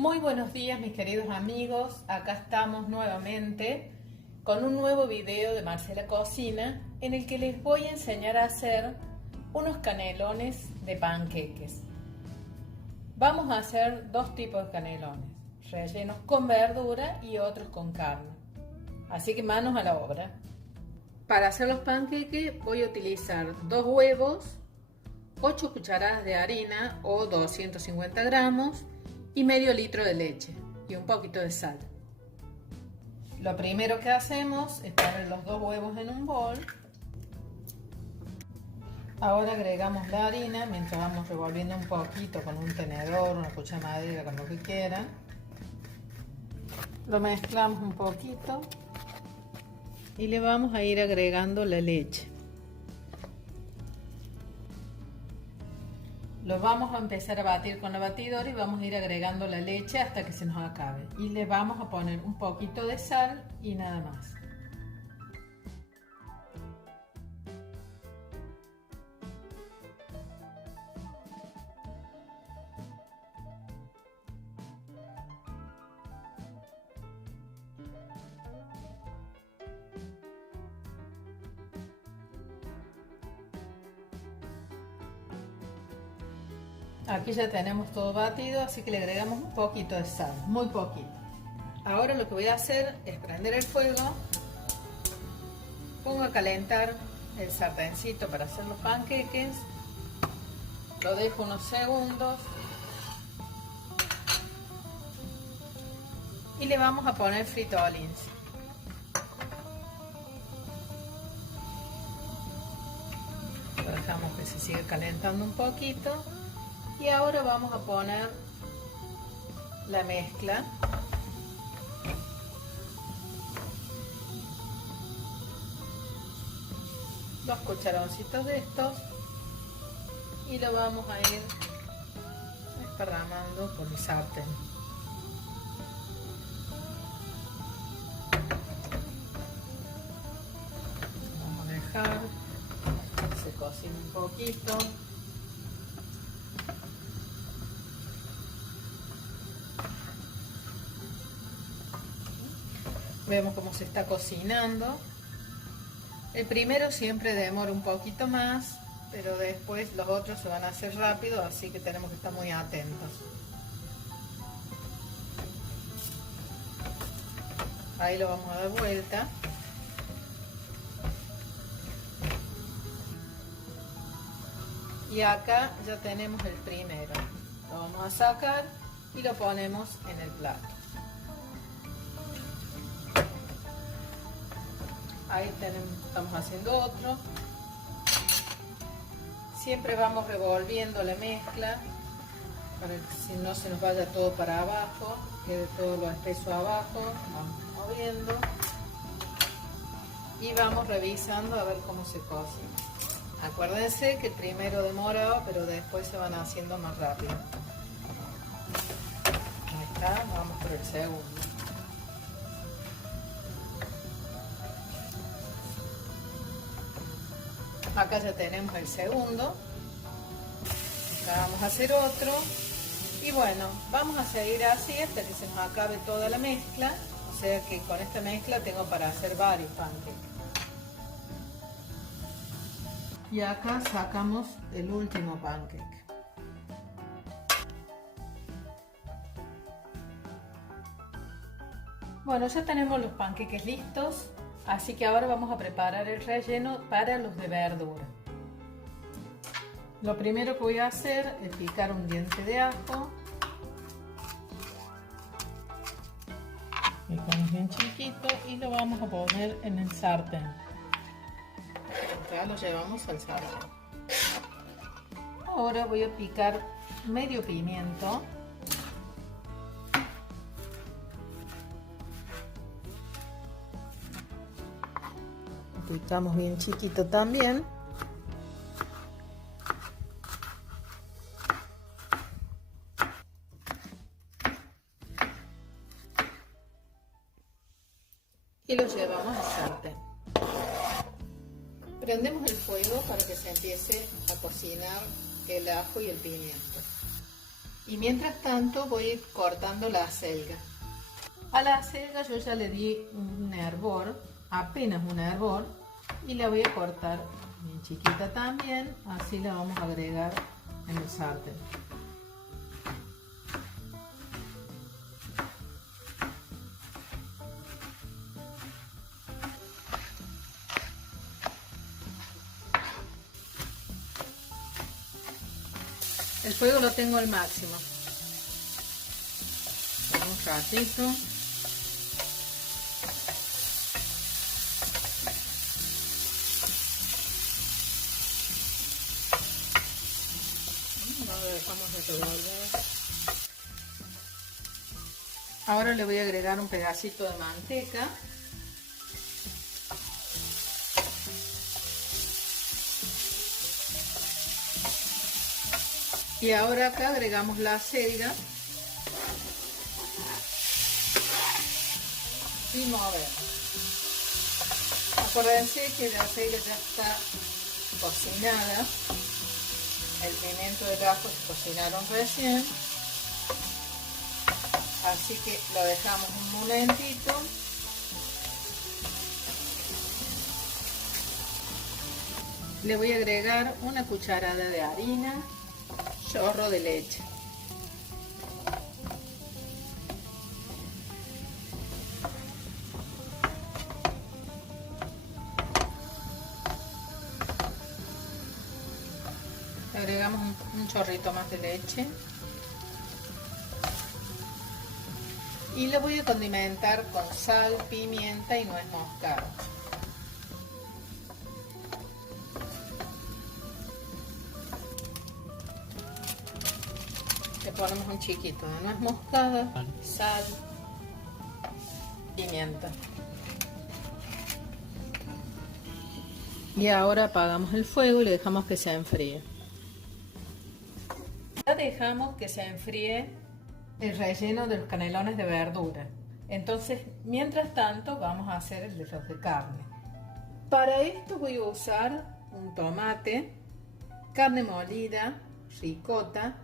Muy buenos días mis queridos amigos, acá estamos nuevamente con un nuevo video de Marcela Cocina en el que les voy a enseñar a hacer unos canelones de panqueques. Vamos a hacer dos tipos de canelones, rellenos con verdura y otros con carne. Así que manos a la obra. Para hacer los panqueques voy a utilizar 2 huevos, 8 cucharadas de harina o 250 gramos y medio litro de leche y un poquito de sal. Lo primero que hacemos es poner los 2 huevos en un bol. Ahora agregamos la harina mientras vamos revolviendo un poquito con un tenedor, una cuchara de madera, con lo que quieran. Lo mezclamos un poquito y le vamos a ir agregando la leche. Lo vamos a empezar a batir con la batidora y vamos a ir agregando la leche hasta que se nos acabe. Y le vamos a poner un poquito de sal y nada más. Aquí ya tenemos todo batido, así que le agregamos un poquito de sal, muy poquito. Ahora lo que voy a hacer es prender el fuego, pongo a calentar el sartencito para hacer los panqueques, lo dejo unos segundos y le vamos a poner fritolins. Lo dejamos que se siga calentando un poquito. Y ahora vamos a poner la mezcla. Dos cucharoncitos de estos. Y lo vamos a ir desparramando por el sartén. Vamos a dejar que se cocine un poquito. Vemos cómo se está cocinando. El primero siempre demora un poquito más, pero después los otros se van a hacer rápido, así que tenemos que estar muy atentos. Ahí lo vamos a dar vuelta. Y acá ya tenemos el primero. Lo vamos a sacar y lo ponemos en el plato. Ahí estamos haciendo otro. Siempre vamos revolviendo la mezcla para que si no se nos vaya todo para abajo, quede todo lo espeso abajo. Vamos moviendo y vamos revisando a ver cómo se cocina. Acuérdense que el primero demora, pero después se van haciendo más rápido. Ahí está, vamos por el segundo. Acá ya tenemos el segundo. Acá vamos a hacer otro. Y bueno, vamos a seguir así hasta que se nos acabe toda la mezcla. O sea que con esta mezcla tengo para hacer varios panqueques. Y acá sacamos el último panqueque. Bueno, ya tenemos los panqueques listos. Así que ahora vamos a preparar el relleno para los de verdura. Lo primero que voy a hacer es picar un diente de ajo. Picamos bien chiquito y lo vamos a poner en el sartén. Ya lo llevamos al sartén. Ahora voy a picar medio pimiento. Picamos bien chiquito también. Y lo llevamos al sartén. Prendemos el fuego para que se empiece a cocinar el ajo y el pimiento. Y mientras tanto voy a ir cortando la acelga. A la acelga yo ya le di un hervor, apenas un hervor, y la voy a cortar bien chiquita también, así la vamos a agregar en el sartén. El fuego lo tengo al máximo. Un ratito. Lo dejamos de revolver. Ahora le voy a agregar un pedacito de manteca. Y ahora acá agregamos la acelga y mover. Acuérdense que la acelga ya está cocinada. El pimiento del ajo se cocinaron recién. Así que lo dejamos un momentito. Le voy a agregar una cucharada de harina, chorro de leche. Le agregamos un chorrito más de leche. Y lo voy a condimentar con sal, pimienta y nuez moscada. Le ponemos un chiquito de nuez moscada, sal, pimienta. Y ahora apagamos el fuego y le dejamos que se enfríe. Ya dejamos que se enfríe el relleno de los canelones de verdura. Entonces, mientras tanto, vamos a hacer el de los de carne. Para esto voy a usar un tomate, carne molida, ricota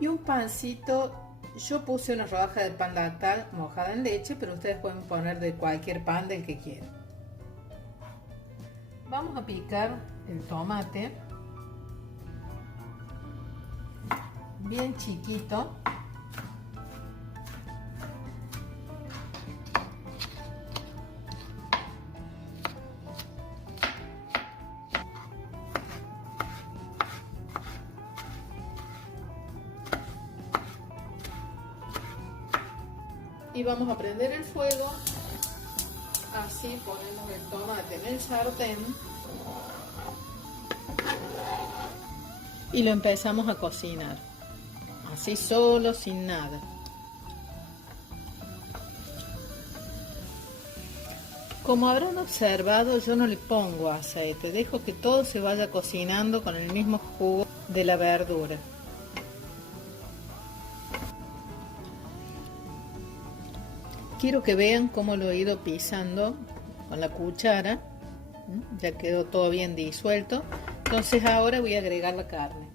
y un pancito. Yo puse una rodaja de pan lactal mojada en leche, pero ustedes pueden poner de cualquier pan del que quieran. Vamos a picar el tomate bien chiquito. Y vamos a prender el fuego. Así ponemos el tomate en el sartén y lo empezamos a cocinar, así solo, sin nada. Como habrán observado, yo no le pongo aceite, dejo que todo se vaya cocinando con el mismo jugo de la verdura. Quiero que vean cómo lo he ido pisando con la cuchara. Ya quedó todo bien disuelto. Entonces ahora voy a agregar la carne.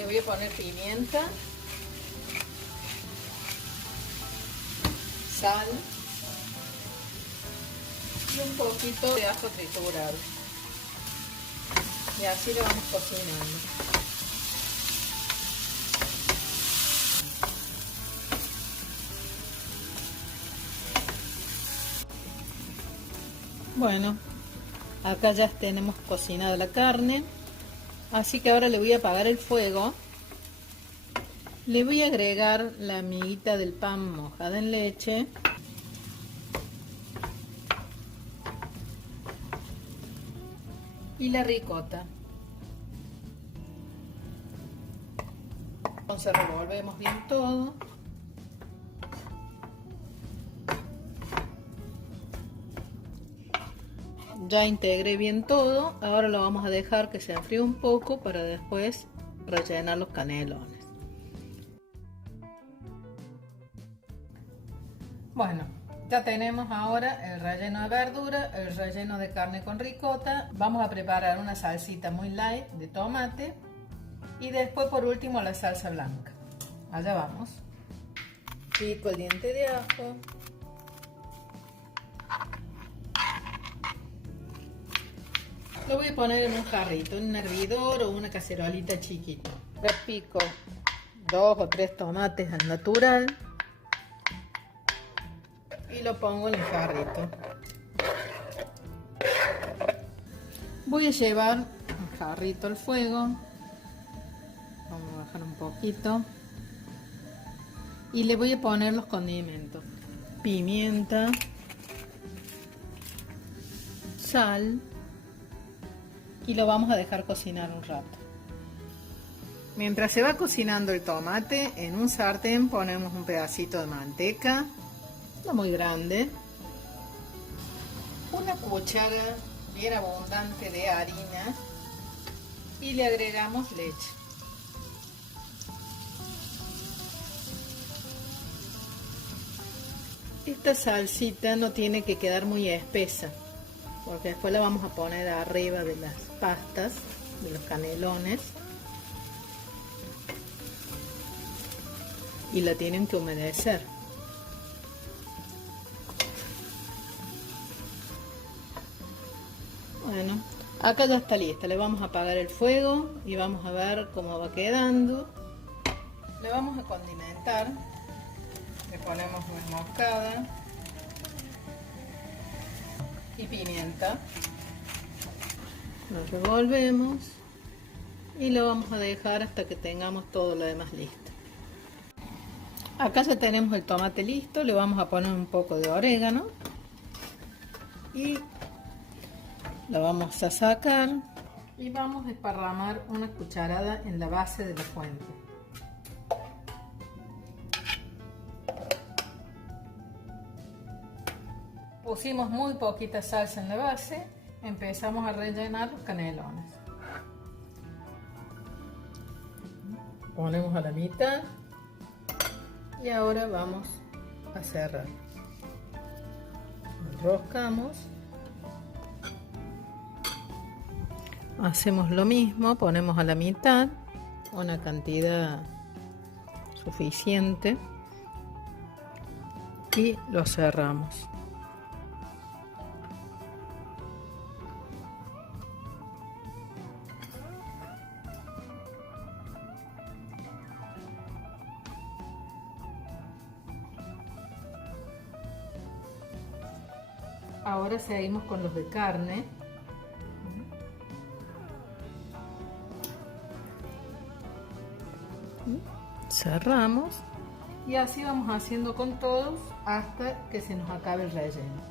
Le voy a poner pimienta, sal y un poquito de ajo triturado. Y así lo vamos cocinando. Bueno, acá ya tenemos cocinada la carne, así que ahora le voy a apagar el fuego. Le voy a agregar la amiguita del pan mojada en leche. Y la ricota. Entonces revolvemos bien todo. Ya integré bien todo. Ahora lo vamos a dejar que se enfríe un poco para después rellenar los canelones. Bueno, ya tenemos ahora el relleno de verdura, el relleno de carne con ricota. Vamos a preparar una salsita muy light de tomate y después por último la salsa blanca. Allá vamos. Pico el diente de ajo. Lo voy a poner en un jarrito, en un hervidor o una cacerolita chiquita. Le pico 2 o 3 tomates al natural y lo pongo en el jarrito. Voy a llevar el jarrito al fuego. Vamos a bajar un poquito y le voy a poner los condimentos: pimienta, sal, y lo vamos a dejar cocinar un rato. Mientras se va cocinando el tomate, en un sartén ponemos un pedacito de manteca, no muy grande, una cuchara bien abundante de harina y le agregamos leche. Esta salsita no tiene que quedar muy espesa, porque después la vamos a poner arriba de las pastas, de los canelones, y la tienen que humedecer. Bueno, acá ya está lista. Le vamos a apagar el fuego y vamos a ver cómo va quedando. Le vamos a condimentar. Le ponemos nuez moscada y pimienta. Lo revolvemos y lo vamos a dejar hasta que tengamos todo lo demás listo. Acá ya tenemos el tomate listo. Le vamos a poner un poco de orégano y lo vamos a sacar y vamos a esparramar una cucharada en la base de la fuente. Pusimos muy poquita salsa en la base, empezamos a rellenar los canelones. Ponemos a la mitad y ahora vamos a cerrar. Enroscamos. Hacemos lo mismo, ponemos a la mitad una cantidad suficiente y lo cerramos. Ahora seguimos con los de carne. Cerramos y así vamos haciendo con todos hasta que se nos acabe el relleno.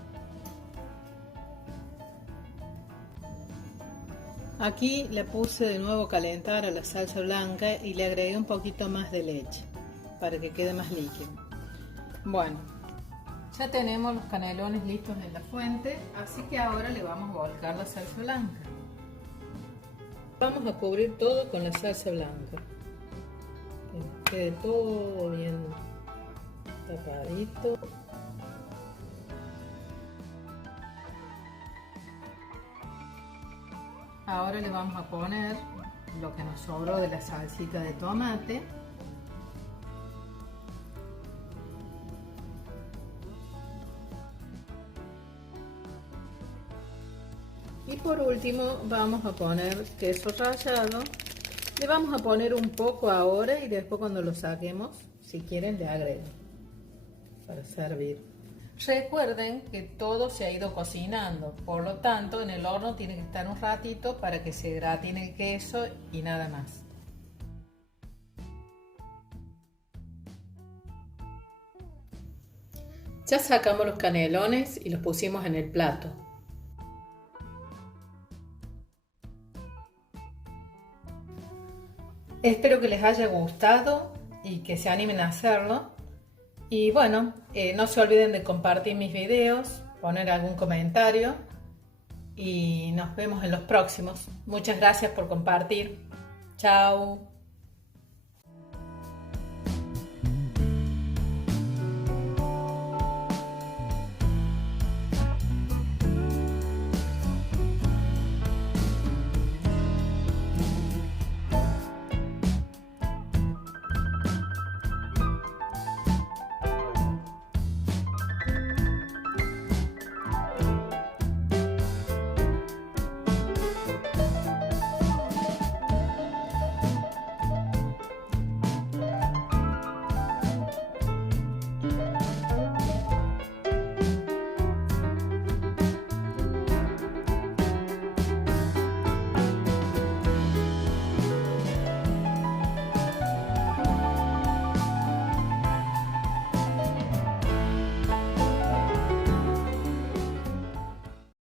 Aquí le puse de nuevo a calentar a la salsa blanca y le agregué un poquito más de leche para que quede más líquido. Bueno, ya tenemos los canelones listos en la fuente, así que ahora le vamos a volcar la salsa blanca. Vamos a cubrir todo con la salsa blanca. Que quede todo bien tapadito. Ahora le vamos a poner lo que nos sobró de la salsita de tomate. Y por último vamos a poner queso rallado. Le vamos a poner un poco ahora y después cuando lo saquemos, si quieren, le agrego para servir. Recuerden que todo se ha ido cocinando, por lo tanto en el horno tiene que estar un ratito para que se gratine el queso y nada más. Ya sacamos los canelones y los pusimos en el plato. Espero que les haya gustado y que se animen a hacerlo. Y bueno, no se olviden de compartir mis videos, poner algún comentario y nos vemos en los próximos. Muchas gracias por compartir. Chao.